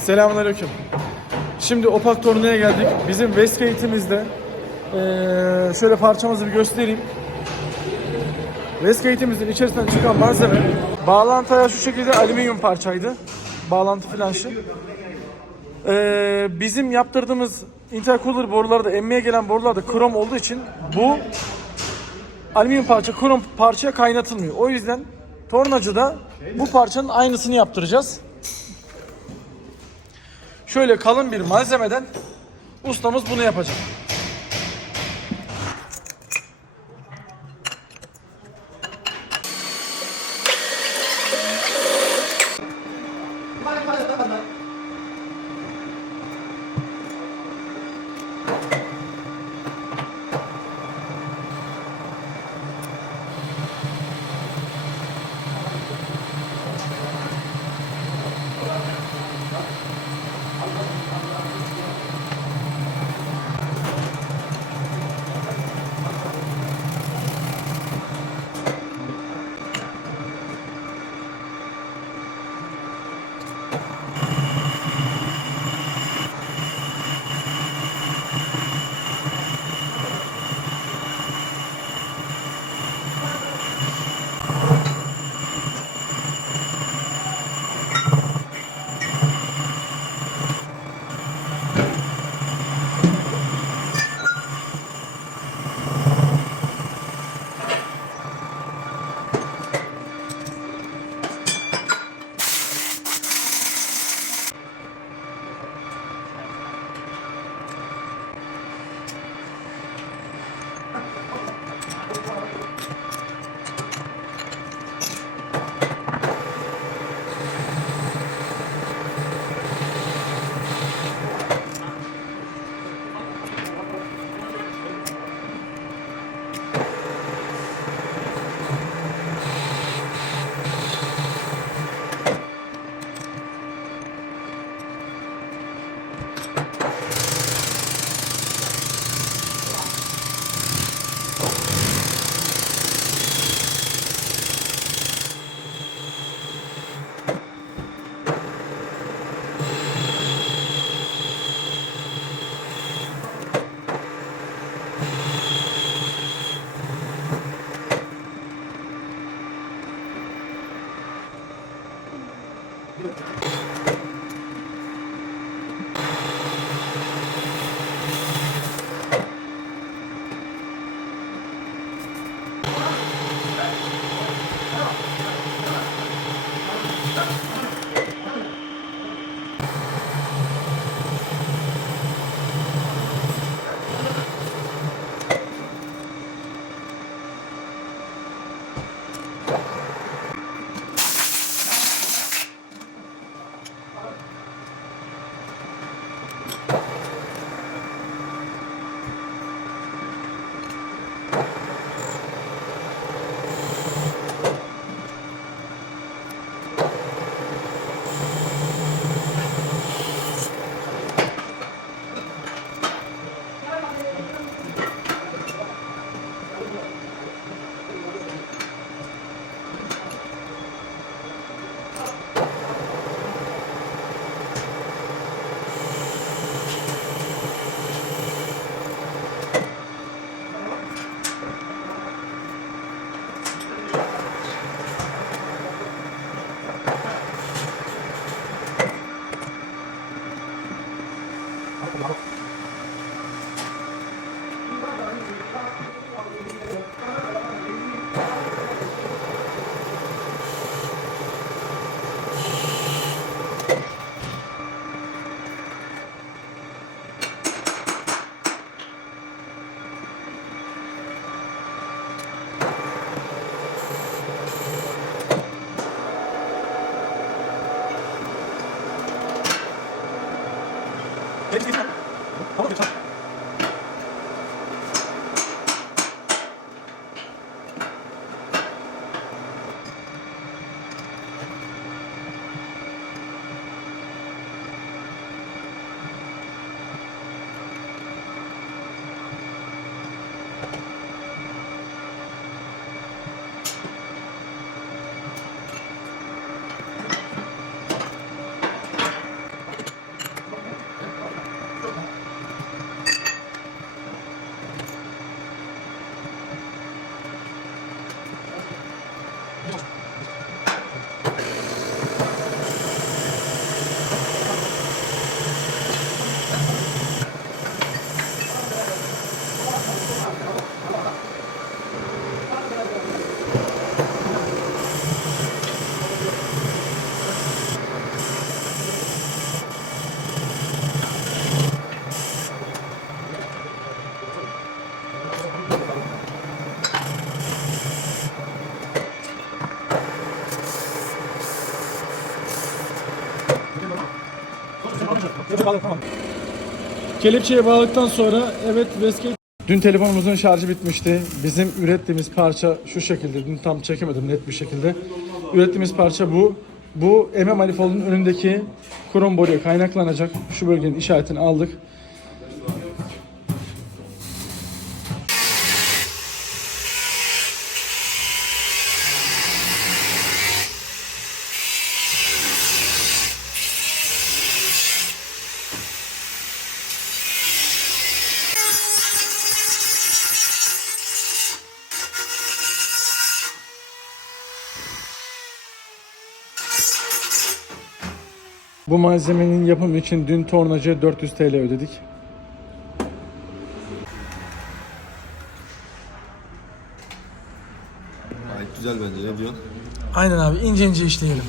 Selamünaleyküm. Şimdi Opak Torna'ya geldik. Bizim Westgate'imizde eee şöyle parçamızı bir göstereyim. Westgate'imizin içerisinden çıkan malzeme bağlantıya şu şekilde alüminyum parçaydı. Bağlantı flanşı. Eee bizim yaptırdığımız intercooler borularda emmeye gelen borularda krom olduğu için bu alüminyum parça krom parçaya kaynatılmıyor. O yüzden tornacıda bu parçanın aynısını yaptıracağız. Şöyle kalın bir malzemeden ustamız bunu yapacak. 没事儿跑我这儿唱。Kelepçeye bağladıktan sonra evet Westgate Dün telefonumuzun şarjı bitmişti. Bizim ürettiğimiz parça şu şekilde. Dün tam çekemedim net bir şekilde. Ürettiğimiz parça bu. Bu MM manifoldun önündeki krom boruya kaynaklanacak. Şu bölgenin işaretini aldık. Bu malzemenin yapımı için dün tornacıya 400 TL ödedik. Gayet güzel bence ne diyorsun? Aynen abi ince ince işleyelim.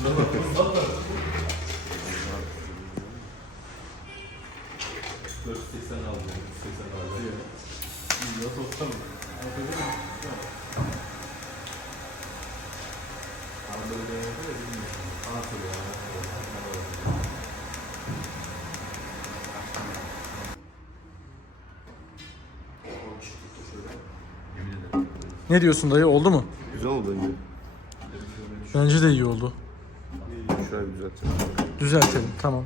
Ne diyorsun dayı oldu mu? Güzel oldu bence. Bence de iyi oldu. Şurayı bir düzelteceğim. Düzeltelim tamam.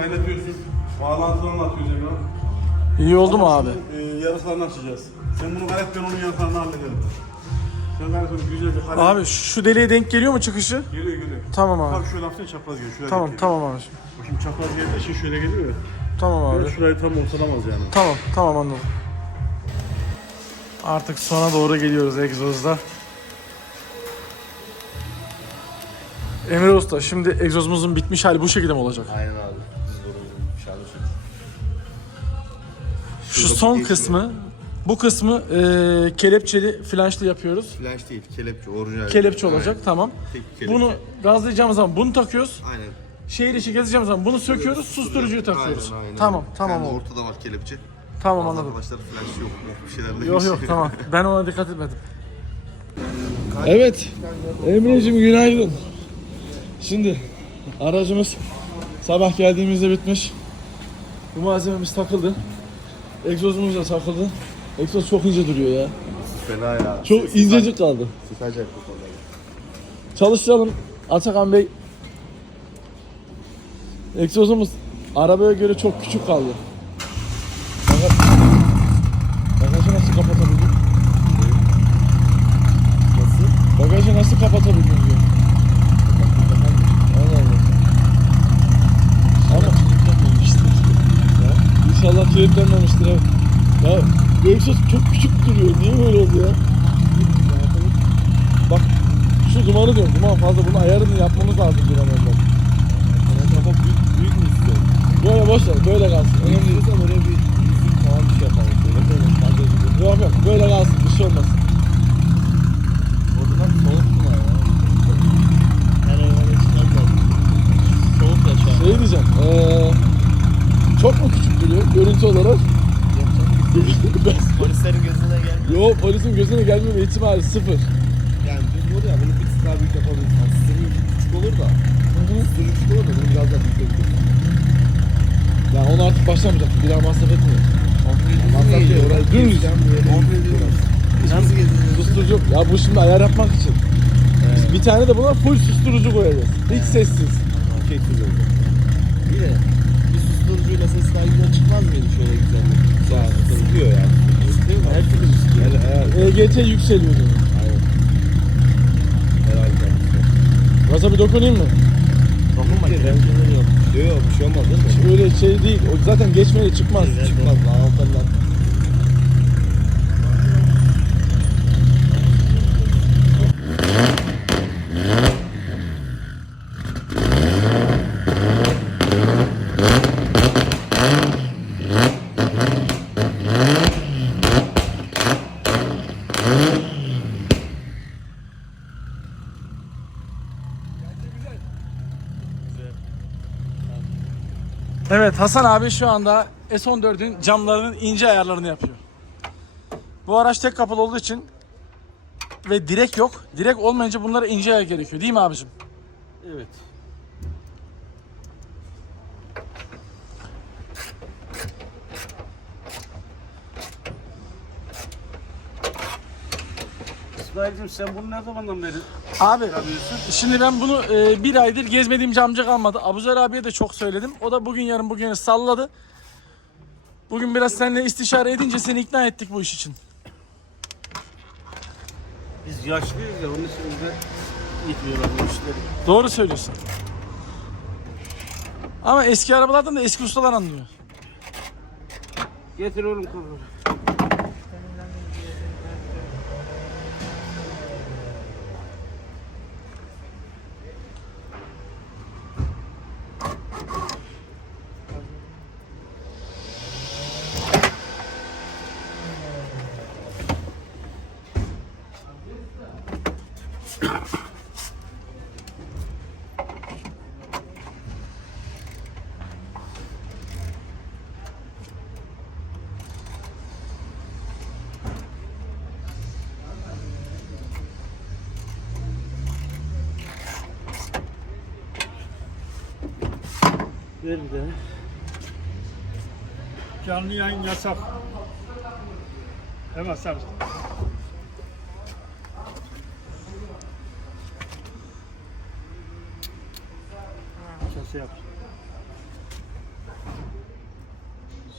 Kaynatıyorsun. Bağlantılarını atıyoruz Emrah. İyi oldu mu abi? Ee, yarıslarını açacağız. Sen bunu gayret ben onun yarıslarını hallederim. Sen gayret onu güzelce hallet. Abi şu deliğe denk geliyor mu çıkışı? Geliyor geliyor. Tamam abi. Tam şöyle hafiften çapraz geliyor. Şöyle Tamam geliyor. tamam abi. O Şimdi çapraz geldiği için şöyle geliyor ya. Tamam abi. Böyle şurayı tam ortalamaz yani. Tamam, tamam anladım. Artık sona doğru geliyoruz egzozda. Emre Usta, şimdi egzozumuzun bitmiş hali bu şekilde mi olacak? Aynen abi. Şu son kısmı, bu kısmı e, kelepçeli, flanşlı yapıyoruz. Flash değil, kelepçe, orijinal. Kelepçe olacak, Aynen. tamam. Tek kelepçe. Bunu gazlayacağımız zaman bunu takıyoruz. Aynen. Şehir içi gezeceğimiz zaman bunu söküyoruz, susturucuyu takıyoruz. Aynen, aynen. Tamam, tamam Yani oldu. ortada var kelepçe. Tamam Bazı anladım. Arkadaşlar flash yok, yok bir şeyler demiş. Yok yok tamam. Ben ona dikkat etmedim. Evet. Emre'cim günaydın. Şimdi aracımız sabah geldiğimizde bitmiş. Bu malzememiz takıldı. Egzozumuz da takıldı. Egzoz çok ince duruyor ya. Fena ya. Çok incecik kaldı. Sıkacak bu konuda. Çalıştıralım. Atakan Bey. Egzozumuz arabaya göre çok küçük kaldı. Baga- Bagajı nasıl kapatabildim? Nasıl? Bagajı nasıl kapatabildim diyor. Allah Allah. Ama Ya, İnşallah kilitlenmemiştir abi. Ya egzoz çok küçük duruyor. Niye böyle oldu ya? Bak şu dumanı diyorum. Duman fazla. Bunun ayarını yapmamız lazım bir an evvel. Kafa büyük, büyük mü istiyorsun? Böyle boş ver. Böyle kalsın. Önemli değil. Oraya bir yüzük falan bir şey yapalım. Böyle fazla gibi. Yok yok. Böyle kalsın. Bir şey olmaz. Oradan soğuk mu ya? Yani öyle çıkartlar. Soğuk ya şu an. Şey diyeceğim. Eee çok mu küçük duruyor görüntü olarak? Polislerin gözüne gelmiyor. Yo polisin gözüne gelmeme ihtimali sıfır. Yani düz olur ya bunu bir tık daha büyük yapabiliriz. Yani sizin küçük olur da. Sizin küçük olur da bunu biraz daha büyük yapabiliriz. Ya onu artık başlamayacak. Bir daha masraf etmiyor. Masraf değil. Orayı Dümdüz. Nasıl gezdiniz? Susturucu. Ya bu şimdi ayar yapmak için. Biz bir tane de buna full susturucu koyacağız. Hiç sessiz. Keyifsiz oldu. İyi de bir susturucuyla Olmaz mıydı şöyle güzel bir saat sıkıyor yani. Değil mi? Her türlü sıkıyor. Her, EGT yükseliyor diyor. Aynen. Herhalde. Gaza bir dokunayım mı? Dokunma ki. Yok. Yok yok bir şey olmaz değil mi? Öyle şey değil. O zaten geçmeye çıkmaz. Çıkmaz. Alttan Evet Hasan abi şu anda S14'ün camlarının ince ayarlarını yapıyor. Bu araç tek kapılı olduğu için ve direk yok. Direk olmayınca bunlara ince ayar gerekiyor değil mi abicim? Evet. İsmail'cim sen bunu ne zamandan beri Abi şimdi ben bunu e, bir aydır gezmediğim camcı kalmadı. Abuzer abiye de çok söyledim. O da bugün yarın bugünü salladı. Bugün biraz seninle istişare edince seni ikna ettik bu iş için. Biz yaşlıyız ya onun için bize gitmiyorlar bu işleri. Doğru söylüyorsun. Ama eski arabalardan da eski ustalar anlıyor. Getir oğlum kızım. Ver bir de. Canlı yayın yasak. Hemen sen. Sesi yap.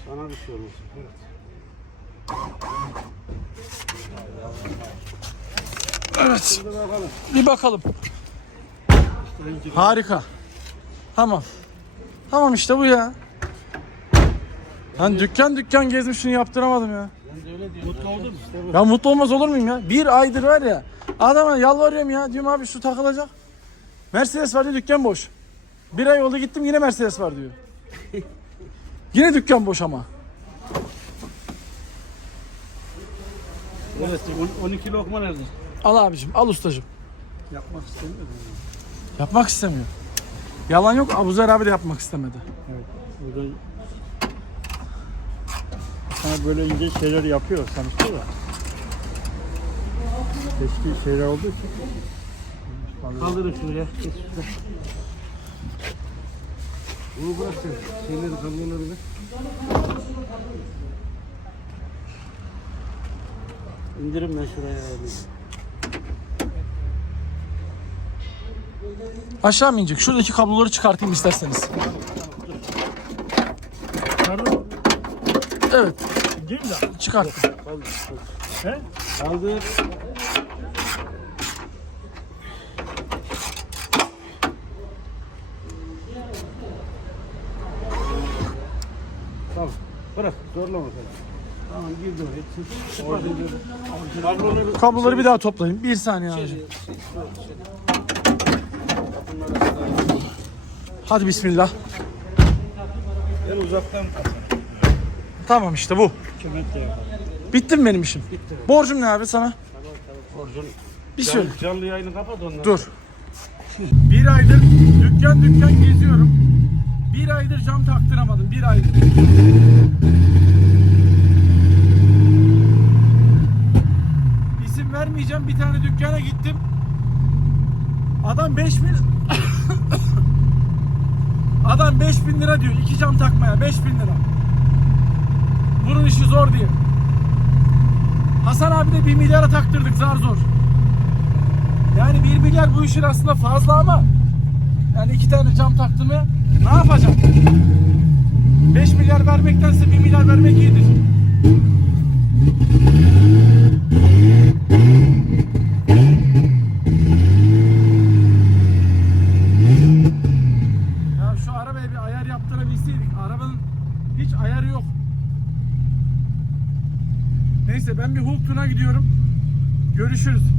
Sana bir şey olmasın. Evet. Evet. Bakalım. Bir bakalım. Harika. Tamam. Tamam işte bu ya. Ben dükkan dükkan gezmişini yaptıramadım ya. Ben de öyle diyorum. Mutlu oldun mu? İşte. Ya mutlu olmaz olur muyum ya? Bir aydır var ya. Adama yalvarıyorum ya. Diyorum abi şu takılacak. Mercedes var diyor dükkan boş. Bir ay oldu gittim yine Mercedes var diyor. yine dükkan boş ama. Evet. on- 12 lokma nerede? Al abicim al ustacım. Yapmak istemiyorum. Yapmak istemiyor. Yalan yok Abuzer abi de yapmak istemedi. Evet. Burada sana böyle ince şeyler yapıyor sonuçta da. Eski şeyler olduğu için. Kaldırın şunu ya. Geç şurada. Bunu bırak sen. Şeyleri kabloları ver. İndirin ben şuraya. alayım. Aşağı mı inecek? Şuradaki kabloları çıkartayım isterseniz. Evet değil de. çıkarttım. Kaldır. He? Kaldır. Bırak. Zorlama sen. Tamam girdi oraya. Çık. Kabloları Kabloları bir daha toplayın. Bir saniye abicim. Hadi bismillah. En uzaktan kaçar. Tamam işte bu. Kemet de yapar. Bitti mi benim işim? Borcum ne abi sana? Borcun. Bir söyle. Canlı, canlı yayını kapat ondan. Dur. Bir aydır dükkan dükkan geziyorum. Bir aydır cam taktıramadım. Bir aydır. İsim vermeyeceğim. Bir tane dükkana gittim. Adam 5000 Adam 5000 lira diyor. iki cam takmaya 5000 lira. Bunun işi zor diye. Hasan abi de 1 milyara taktırdık zar zor. Yani 1 milyar bu işin aslında fazla ama yani iki tane cam taktığımı ne yapacağım? 5 milyar vermektense 1 ayar vermek iyidir. Ya şu arabaya bir ayar yaptırabilseydik. Arabanın hiç ayarı yok. Neyse ben bir Hulk gidiyorum. Görüşürüz.